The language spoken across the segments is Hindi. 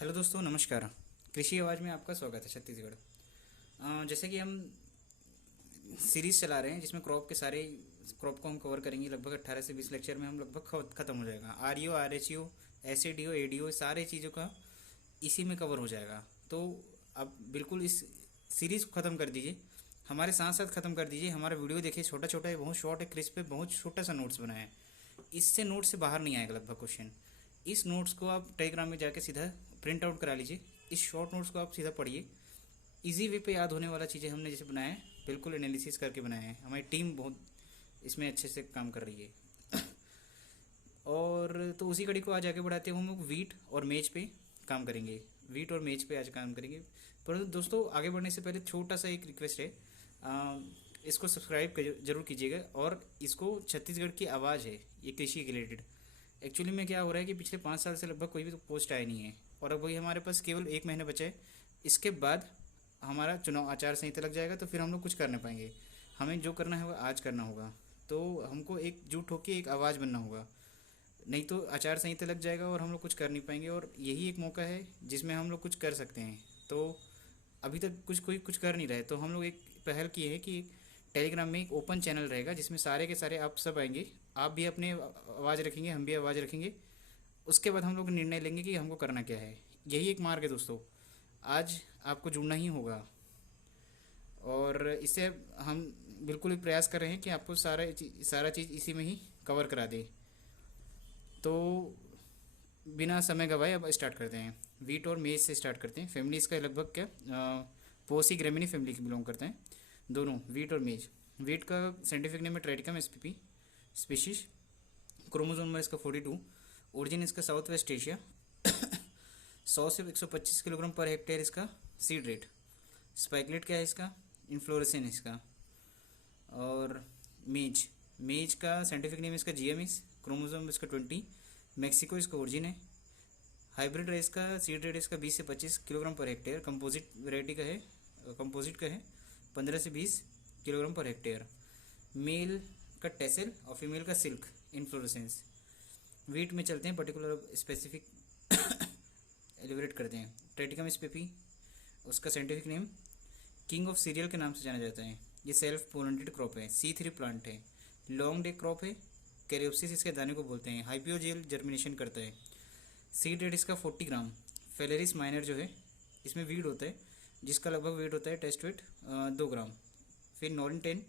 हेलो दोस्तों, नमस्कार। कृषि आवाज़ में आपका स्वागत है। छत्तीसगढ़ जैसे कि हम सीरीज़ चला रहे हैं जिसमें क्रॉप के सारे क्रॉप को हम कवर करेंगे। लगभग 18 से 20 लेक्चर में हम लगभग ख़त्म हो जाएगा। R R H U S A D O सारे चीज़ों का इसी में कवर हो जाएगा। तो अब बिल्कुल इस सीरीज़ को ख़त्म कर दीजिए, हमारे साथ साथ ख़त्म कर दीजिए। हमारा वीडियो देखिए, छोटा छोटा है, बहुत शॉर्ट है, क्रिस्प पे बहुत छोटा सा नोट्स बनाया है। इससे नोट से बाहर नहीं आएगा लगभग क्वेश्चन। इस नोट्स को आप टेलीग्राम में जाके सीधा प्रिंट आउट करा लीजिए। इस शॉर्ट नोट्स को आप सीधा पढ़िए। इजी वे पे याद होने वाला चीज़ें हमने जैसे बनाया है, बिल्कुल एनालिसिस करके बनाया है। हमारी टीम बहुत इसमें अच्छे से काम कर रही है। और तो उसी कड़ी को आज आगे बढ़ाते हुए हम लोग वीट और मेज पे काम करेंगे। वीट और मेज पे आज काम करेंगे। परंतु दोस्तों, आगे बढ़ने से पहले छोटा सा एक रिक्वेस्ट है, इसको सब्सक्राइब जरूर कीजिएगा। और इसको छत्तीसगढ़ की आवाज़ है, ये कृषि के रिलेटेड। एक्चुअली में क्या हो रहा है कि पिछले 5 साल से लगभग कोई भी तो पोस्ट आया नहीं है, और अब वही हमारे पास केवल 1 महीना बचा है। इसके बाद हमारा चुनाव आचार संहिता लग जाएगा, तो फिर हम लोग कुछ कर नहीं पाएंगे। हमें जो करना है वो आज करना होगा। तो हमको एकजुट होकर एक आवाज़ बनना होगा, नहीं तो आचार संहिता लग जाएगा और हम लोग कुछ कर नहीं पाएंगे। और यही एक मौका है जिसमें हम लोग कुछ कर सकते हैं। तो अभी तक कोई कुछ कर नहीं रहे, तो हम लोग एक पहल की है कि टेलीग्राम में एक ओपन चैनल रहेगा जिसमें सारे के सारे आप सब आएंगे। आप भी अपने आवाज़ रखेंगे, हम भी आवाज़ रखेंगे। उसके बाद हम लोग निर्णय लेंगे कि हमको करना क्या है। यही एक मार्ग है दोस्तों। आज आपको जुड़ना ही होगा, और इससे हम बिल्कुल एक प्रयास कर रहे हैं कि आपको सारा चीज़ इसी में ही कवर करा दे। तो बिना समय गवाए अब स्टार्ट करते हैं। वीट और मेज से स्टार्ट करते हैं। फैमिली इसका लगभग क्या पोसी ग्रेमिनी फैमिली के बिलोंग करते हैं दोनों, वीट और मेज। वीट का साइंटिफिक नेम है Triticum SPP species. Chromosome number इसका 42। ओरिजिन इसका साउथ वेस्ट एशिया। 100 से 125 किलोग्राम पर हेक्टेयर इसका सीड रेट। स्पाइकलेट क्या है इसका, इन्फ्लोरेसेंस इसका। और मेज मेज का साइंटिफिक नेम इसका जीएमएस। क्रोमोजोम इसका 20। मेक्सिको इसका ओरिजिन है। हाइब्रिड राइस का सीड रेट इसका 20 से 25 किलोग्राम पर हेक्टेयर। कंपोजिट वेराइटी का है, कंपोजिट का है 15 से 20 किलोग्राम पर हेक्टेयर। मेल का टेसल और फीमेल का सिल्क इन्फ्लोरेसेंस। वीट में चलते हैं, पर्टिकुलर स्पेसिफिक एलिब्रेट करते हैं। ट्रेटिकम स्पेपी, उसका scientific name king of serial के नाम से जाना जाता है। ये सेल्फ पोलेंटेड क्रॉप है, C3 प्लांट है, लॉन्ग डे क्रॉप है। कैरियोप्सिस इसके दाने को बोलते हैं। हाइपियोजेल जर्मिनेशन करता है। सीड रेट इसका 40 ग्राम। फेलेरिस माइनर जो है इसमें वीड होता है, जिसका लगभग वेट होता है टेस्ट वेट 2 ग्राम। फिर नॉरिन 10,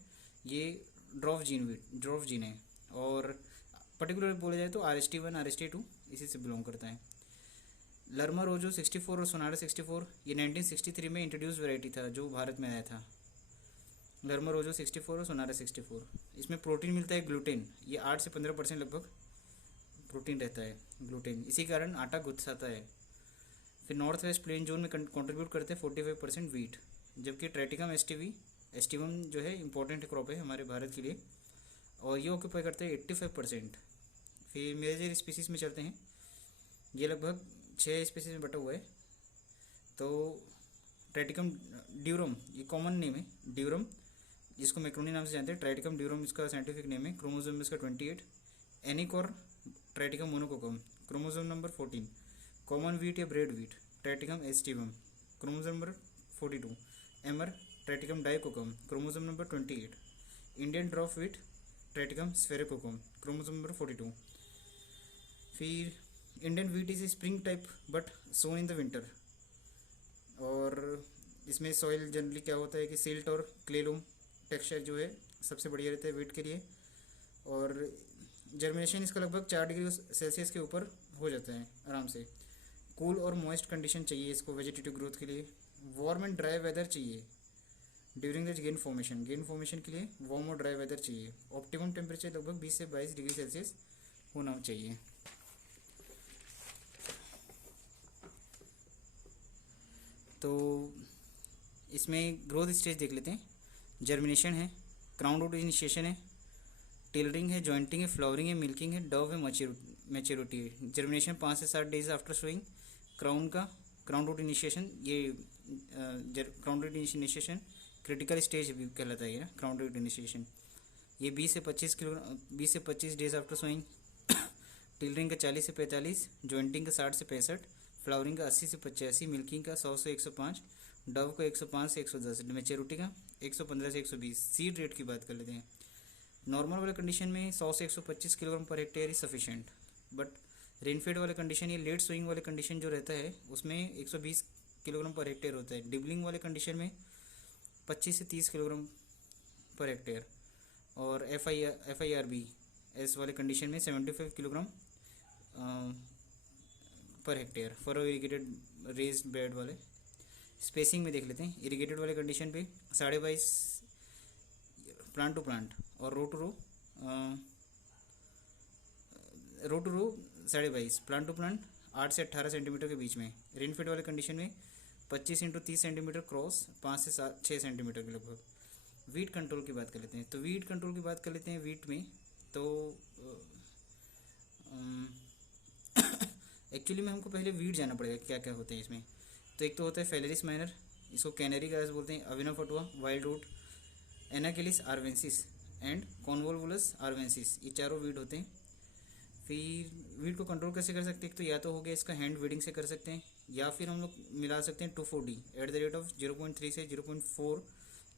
ये ड्रॉफ जीन है। और पर्टिकुलर बोला जाए तो RST1 RST2 इसी से बिलोंग करता है। लर्मा रोजो 64 और सोनारा 64, ये 1963 में इंट्रोड्यूस वैरायटी था जो भारत में आया था। लर्मा रोजो 64 और सोनारा 64। इसमें प्रोटीन मिलता है ग्लूटेन, ये 8 से 15% लगभग प्रोटीन रहता है ग्लूटेन, इसी कारण आटा गुत्साता है। फिर नॉर्थ वेस्ट प्लेन जोन में कंट्रीब्यूट करते हैं 45% वीट। जबकि ट्रेटिकम एस्टिवम जो है इंपॉर्टेंट क्रॉप है हमारे भारत के लिए, और ये ऑक्यूपाई करते हैं 85%। फिर मेजर स्पीसीज में चलते हैं। ये लगभग 6 स्पीसीज में बटा हुआ है। तो ट्राइटिकम ड्यूरम, ये कॉमन नेम है ड्यूरम, जिसको मैक्रोनी नाम से जानते हैं। ट्राइटिकम ड्यूरम इसका साइंटिफिक नेम है। क्रोमोजोम इसका 28। एनिक और triticum monococcum, chromosome number 14। Common wheat या bread wheat, triticum aestivum, chromosome number 42। Emmer triticum dicoccum, chromosome number 28। Indian dwarf wheat triticum sphaerococcum, chromosome number 42। फिर Indian wheat is spring type but sown in the winter. और इसमें सॉइल जनरली क्या होता है कि सिल्ट और क्लेलूम टेक्सचर जो है सबसे बढ़िया रहता है वीट के लिए। और जर्मिनेशन इसका लगभग 4 डिग्री सेल्सियस के ऊपर हो जाता है आराम से। कूल और मॉइस्ट कंडीशन चाहिए इसको वेजिटेटिव ग्रोथ के लिए। वार्म एंड ड्राई वेदर चाहिए ड्यूरिंग द गेन फॉर्मेशन के लिए वार्म और ड्राई वेदर चाहिए। ऑप्टिमम टेम्परेचर लगभग 20 से 22 डिग्री सेल्सियस होना चाहिए। तो इसमें ग्रोथ स्टेज देख लेते हैं। जर्मिनेशन है, क्राउन रूट इनिशिएशन है, टिलरिंग है, जॉइंटिंग है, फ्लावरिंग है, मिल्किंग है, डव है, मैच्योरिटी है। जर्मिनेशन 5 से 7 days after sowing. Crown root initiation, ये crown root initiation critical stage भी कहलाता है ना क्राउन रूट इनिशिएशन। ये 20 से 25 डेज आफ्टर सोइंग। टिलरिंग का 40 से 45, जॉइंटिंग का 60 से 65, फ्लावरिंग का 80 से 85, मिल्किंग का 100 से 105, डव का 105 से 110, मेच्योरिटी का 115 से 120। सीड रेट की बात कर लेते हैं। नॉर्मल वाले कंडीशन में 100 से 125 किलोग्राम पर hectare is sufficient, but rainfed वाले कंडीशन, ये लेट सोइंग वाले कंडीशन जो रहता है उसमें 120 किलोग्राम पर हेक्टेयर होता है। डिबलिंग वाले कंडीशन में 25 से 30 किलोग्राम पर हेक्टेयर, और FIRB एस वाले कंडीशन में 75 किलोग्राम पर hectare. Furrow irrigated raised bed वाले स्पेसिंग में देख लेते हैं। इरिगेटेड वाले कंडीशन पे 22.5 प्लांट टू प्लांट, और row to row 22.5 plant to plant 8 से 18 सेंटीमीटर के बीच में। रेनफेड वाले कंडीशन में 25 इंटू 30 सेंटीमीटर क्रॉस 5 से 6 सेंटीमीटर के लगभग। वीट कंट्रोल की बात कर लेते हैं। तो वीट कंट्रोल की बात कर लेते हैं। वीट में तो एक्चुअली में हमको पहले वीट जाना पड़ेगा क्या क्या होते हैं इसमें। तो एक तो होता है फेलेरिस माइनर, इसको कैनरी ग्रास बोलते हैं, अविना फटुआ, वाइल्ड रूट, एनाकेलिस आर्वेंसिस एंड कॉन्वोल्वुलस आर्वेंसिस, ये चारों वीड होते हैं। फिर वीड को कंट्रोल कैसे कर सकते हैं, तो या तो हो गया इसका हैंड वीडिंग से कर सकते हैं, या फिर हम लोग मिला सकते हैं 2,4-D at the rate of 0.3 से 0.4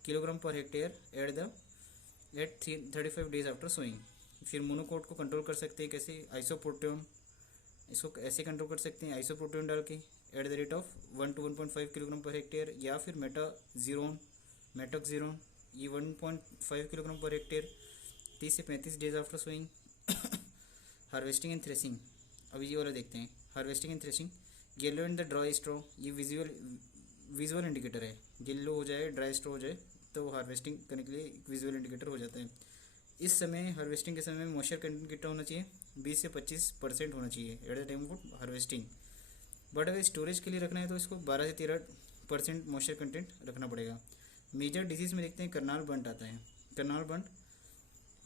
किलोग्राम पर hectare at 35 days after sowing. फिर मोनोकोट को कंट्रोल कर सकते हैं कैसे, आइसोप्रोटियन, इसको ऐसे कंट्रोल कर सकते हैं आइसोप्रोटियन डाल के at the rate of 1 to 1.5 kilogram पर हेक्टेयर, या फिर मेटाक्सिरोन ये 1.5 किलोग्राम पर हेक्टेयर 30 से 35 days after sowing. Harvesting and threshing, अभी ये वाला देखते हैं। Harvesting and threshing, yellow and the dry straw, ये विजुअल इंडिकेटर है। येलो हो जाए, ड्राई स्ट्रॉ हो जाए तो हार्वेस्टिंग करने के लिए एक विजुअल इंडिकेटर हो जाता है। इस समय हार्वेस्टिंग के समय मॉइस्चर कंटेंट कितना होना चाहिए, 20 से 25% होना चाहिए at the time of harvesting. But अगर स्टोरेज के लिए रखना है तो इसको 12 से 13% मॉइस्चर कंटेंट रखना पड़ेगा। मेजर डिजीज़ में देखते हैं करनाल बंट आता है, करनाल बंट,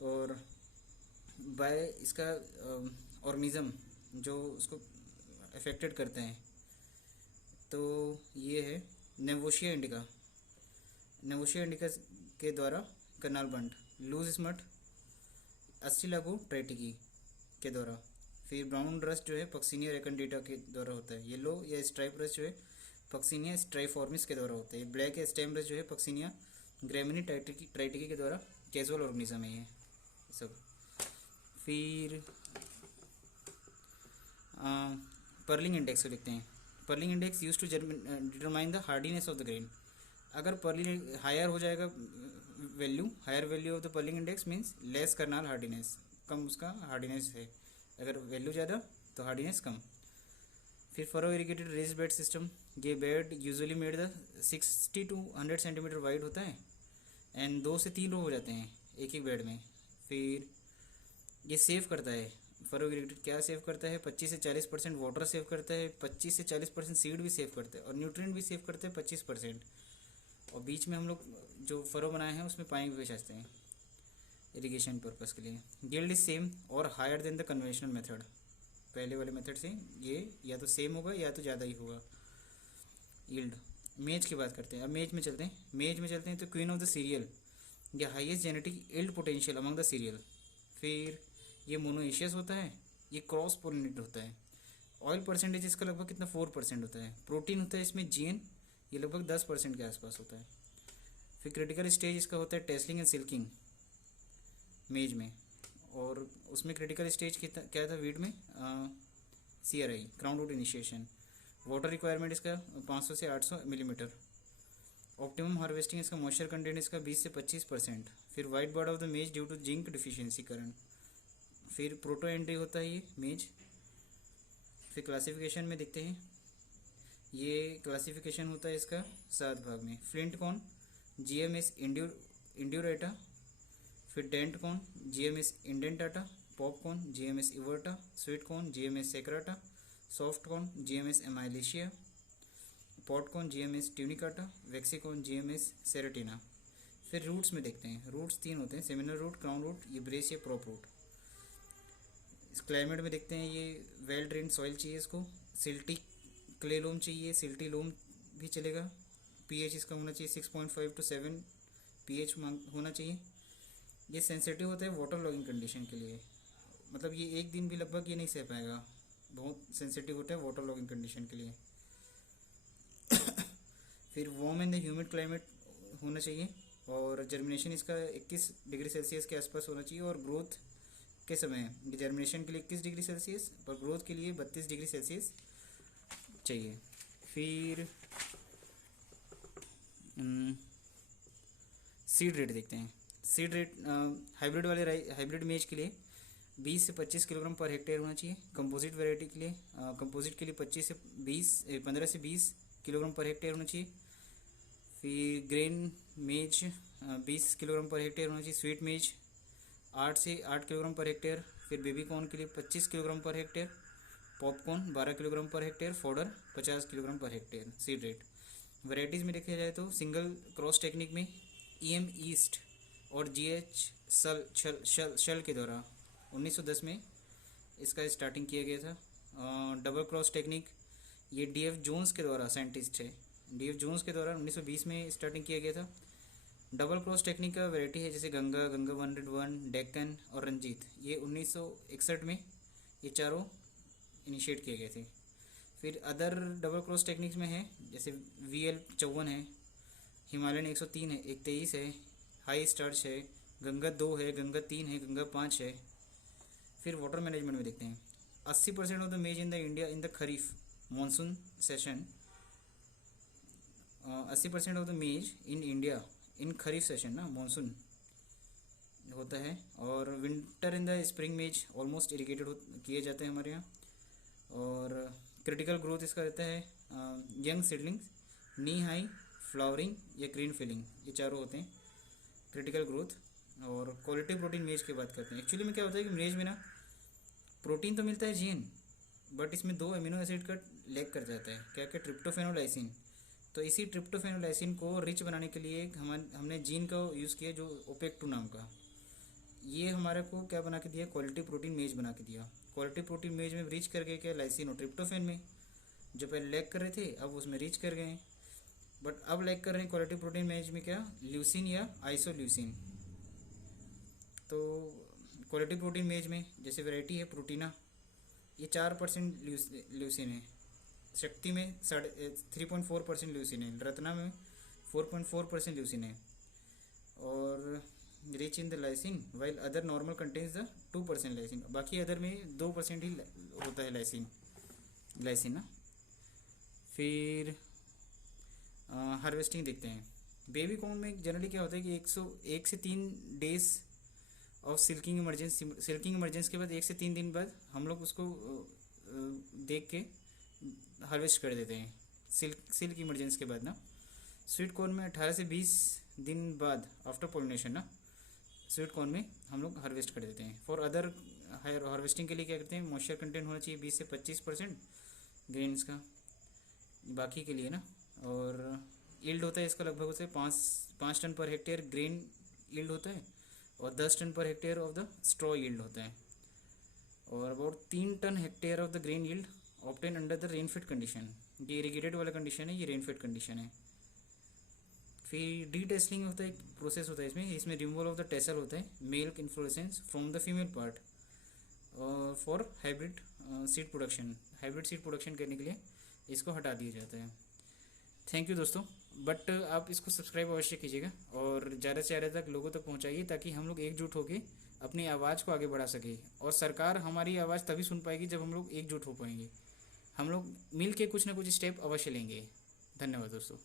और बाय इसका ऑर्गेनिज्म जो उसको अफेक्टेड करते हैं तो ये है नेवोशिया इंडिका। नेवोशिया इंडिका के द्वारा करनाल बंट, लूज स्मट अस्टिलागो ट्राइटिकी के द्वारा। फिर ब्राउन रस्ट जो है पक्सिनिया रेकंडेटा के द्वारा होता है। येलो या स्ट्राइप रस्ट जो है पक्सिनिया स्ट्राइफॉर्मिस के द्वारा होता है। ब्लैक या स्टेम रस्ट जो है पक्सिनिया ग्रेमिनी ट्राइटिकी के द्वारा कैजुअल ऑर्गेनिज्म है ये सब। फिर पर्लिंग इंडेक्स को लिखते हैं। Pearling index use to determine the hardiness of the grain. अगर पर्लिंग हायर हो जाएगा value, higher value of the pearling index means less kernel hardiness, कम उसका हार्डीनेस है। अगर वैल्यू ज़्यादा तो हार्डीनेस कम। फिर furrow irrigated raised bed system, ये bed usually made the 60 to 100 centimetre wide होता है एंड 2 से 3 रो हो जाते हैं एक एक बेड में। फिर ये सेव करता है, फरो इरिगेटेड क्या सेव करता है, 25 से 40% वाटर सेव करता है, 25 से 40% सीड भी सेव करता है, और न्यूट्रिएंट भी सेव करता है 25%। और बीच में हम लोग जो फरो बनाए हैं उसमें पानी भी बचाते हैं इरिगेशन पर्पस के लिए। यील्ड इज सेम और higher than the conventional method. पहले वाले मेथड से ये या तो सेम होगा या तो ज़्यादा ही होगा यील्ड। मेज की बात करते हैं, अब मेज में चलते हैं। तो क्वीन ऑफ द सीरियल, ये highest genetic yield potential among the serial. फिर ये मोनोएशियस होता है, ये क्रॉस पोलिनेटेड होता है। ऑयल परसेंटेज इसका लगभग कितना 4% होता है। प्रोटीन होता है इसमें जीएन, ये लगभग 10% के आसपास होता है। फिर क्रिटिकल स्टेज इसका होता है टेस्लिंग एंड सिल्किंग मेज में, और उसमें क्रिटिकल स्टेज क्या था वीट में, CRI crown root initiation. Water requirement इसका 500 से 800 मिलीमीटर। ऑप्टिमम हार्वेस्टिंग इसका मॉइस्चर कंटेंट इसका 20 से 25%। फिर white bud of the maize due to zinc deficiency करंट। फिर प्रोटो एंट्री होता है ये मेज। फिर क्लासिफिकेशन में देखते हैं, ये क्लासिफिकेशन होता है इसका 7 भाग में। फ्लिंट कॉर्न GMS इंड्यूरेटा, फिर dent corn GMS indentata, popcorn GMS everta, sweet corn GMS saccharata, soft corn GMS amylacea, pod corn GMS tunicata, waxy corn GMS ceratina. फिर रूट्स में देखते हैं, रूट्स 3 होते हैं, सेमिनल रूट, क्राउन रूट, ये ब्रेस या प्रॉप रूट। इस क्लाइमेट में देखते हैं, ये वेल ड्रेन सॉइल चाहिए इसको, सिल्टी क्ले लोम चाहिए, सिल्टी लोम भी चलेगा। pH इसका होना चाहिए 6.5 to 7 pH होना चाहिए। ये सेंसिटिव होता है वाटर लॉगिंग कंडीशन के लिए, मतलब ये एक दिन भी लगभग ये नहीं सह पाएगा बहुत सेंसिटिव होते हैं वाटर लॉगिंग कंडीशन के लिए। फिर वार्म एंड ह्यूमिड क्लाइमेट होना चाहिए, और जर्मिनेशन इसका 21 डिग्री सेल्सियस के आसपास होना चाहिए, और ग्रोथ के समय जर्मिनेशन के लिए 21 डिग्री सेल्सियस और ग्रोथ के लिए 32 डिग्री सेल्सियस चाहिए। फिर सीड रेट देखते हैं। सीड रेट हाइब्रिड मेज के लिए 20 से 25 किलोग्राम पर हेक्टेयर होना चाहिए। कंपोजिट वैरायटी के लिए कंपोजिट के लिए 15 से 20 किलोग्राम पर हेक्टेयर होना चाहिए। फिर ग्रेन मेज 20 किलोग्राम पर हेक्टेयर होना चाहिए। स्वीट मेज 8 से 8 किलोग्राम पर हेक्टेयर। फिर बेबी कॉर्न के लिए 25 किलोग्राम पर हेक्टेयर। पॉपकॉर्न 12 किलोग्राम पर हेक्टेयर। फॉडर 50 किलोग्राम पर हेक्टेयर। सीड रेट वैरायटीज़ में देखा जाए तो सिंगल क्रॉस टेक्निक में EM ईस्ट और GH शल के द्वारा 1910 में इसका स्टार्टिंग किया गया था। डबल क्रॉस टेक्निक ये DF जोन्स के द्वारा, साइंटिस्ट है DF जोन्स के द्वारा 1920 में स्टार्टिंग किया गया था। डबल क्रॉस टेक्निक का वैरायटी है जैसे गंगा 101, डेक्कन और रंजीत, ये 1961 में ये चारों इनिशिएट किए गए थे। फिर अदर डबल क्रॉस टेक्निक्स में है जैसे VL 54 है, हिमालयन 103 है, 123 है, हाई स्टार्च है, गंगा 2 है, गंगा 3 है, गंगा 5 है। फिर वाटर मैनेजमेंट में देखते हैं 80% of the maize in the India in the kharif monsoon season. 80% of the maize in India in kharif season ना मानसून होता है, और winter in the spring maize almost irrigated किए जाते हैं हमारे यहाँ। और क्रिटिकल ग्रोथ इसका रहता है यंग सीडलिंग्स, नी हाई, फ्लावरिंग या ग्रीन फिलिंग, ये चारों होते हैं क्रिटिकल ग्रोथ। और क्वालिटी प्रोटीन मेज की बात करते हैं। एक्चुअली में क्या होता है कि मेज में ना प्रोटीन तो मिलता है जीन, बट इसमें 2 अमीनो एसिड का लैक कर जाता है, क्या क्या ट्रिप्टोफैन और लाइसिन। तो इसी ट्रिप्टोफैन और लाइसिन को रिच बनाने के लिए हमने जीन का यूज़ किया जो OPEC2 नाम का। ये हमारे को क्या बना के दिया, क्वालिटी प्रोटीन मेज बना के दिया। क्वालिटी प्रोटीन मेज में रिच कर गए क्या, लाइसिन और ट्रिप्टोफैन में, जो पहले लैक कर रहे थे अब उसमें रिच कर गए। बट अब लैक कर रहे हैं क्वालिटी प्रोटीन मेज में क्या, ल्यूसिन या आइसोल्यूसिन। तो क्वालिटी प्रोटीन मेज में जैसे वैरायटी है प्रोटीना, ये 4% ल्यूसिन है। शक्ति में 3.4% ल्यूसिन है। रत्ना में 4.4% ल्यूसिन है। और rich in the lysine while other normal contains the 2% lysine. बाकी अदर में 2% ही होता है लाइसिन ना। फिर हार्वेस्टिंग देखते हैं। बेबी कॉर्न में जनरली क्या होता है कि 101 से 3 डेज ऑफ सिल्किंग इमरजेंस के बाद 1 से 3 दिन बाद हम लोग उसको देख के हार्वेस्ट कर देते हैं सिल्क इमरजेंस के बाद ना। स्वीट कॉर्न में 18 से 20 दिन बाद आफ्टर पोलिनेशन ना स्वीट कॉर्न में हम लोग हार्वेस्ट कर देते हैं। फॉर अदर हार्वेस्टिंग के लिए क्या करते हैं, मॉइस्चर कंटेंट होना चाहिए 20 से 25% ग्रेन्स का बाकी के लिए ना। और यील्ड होता है इसका लगभग उसे 5 टन पर हेक्टेयर ग्रेन यील्ड होता है, और 10 टन पर hectare of the straw yield होता है, और about 3 tonne hectare of the grain yield obtain under the rainfed condition. ये इरिगेटेड वाला कंडीशन है, ये रेनफेड कंडीशन है। फिर डी टेस्लिंग होता है, एक प्रोसेस होता है इसमें रिमूवल ऑफ द टेसल होता है, male inflorescence from the female part for hybrid seed production करने के लिए इसको हटा दिया जाता है। थैंक यू दोस्तों, बट आप इसको सब्सक्राइब अवश्य कीजिएगा और ज़्यादा से ज़्यादा तक लोगों तक पहुंचाइए, ताकि हम लोग एकजुट होकर अपनी आवाज़ को आगे बढ़ा सके। और सरकार हमारी आवाज़ तभी सुन पाएगी जब हम लोग एकजुट हो पाएंगे। हम लोग मिल के कुछ ना कुछ स्टेप अवश्य लेंगे। धन्यवाद दोस्तों।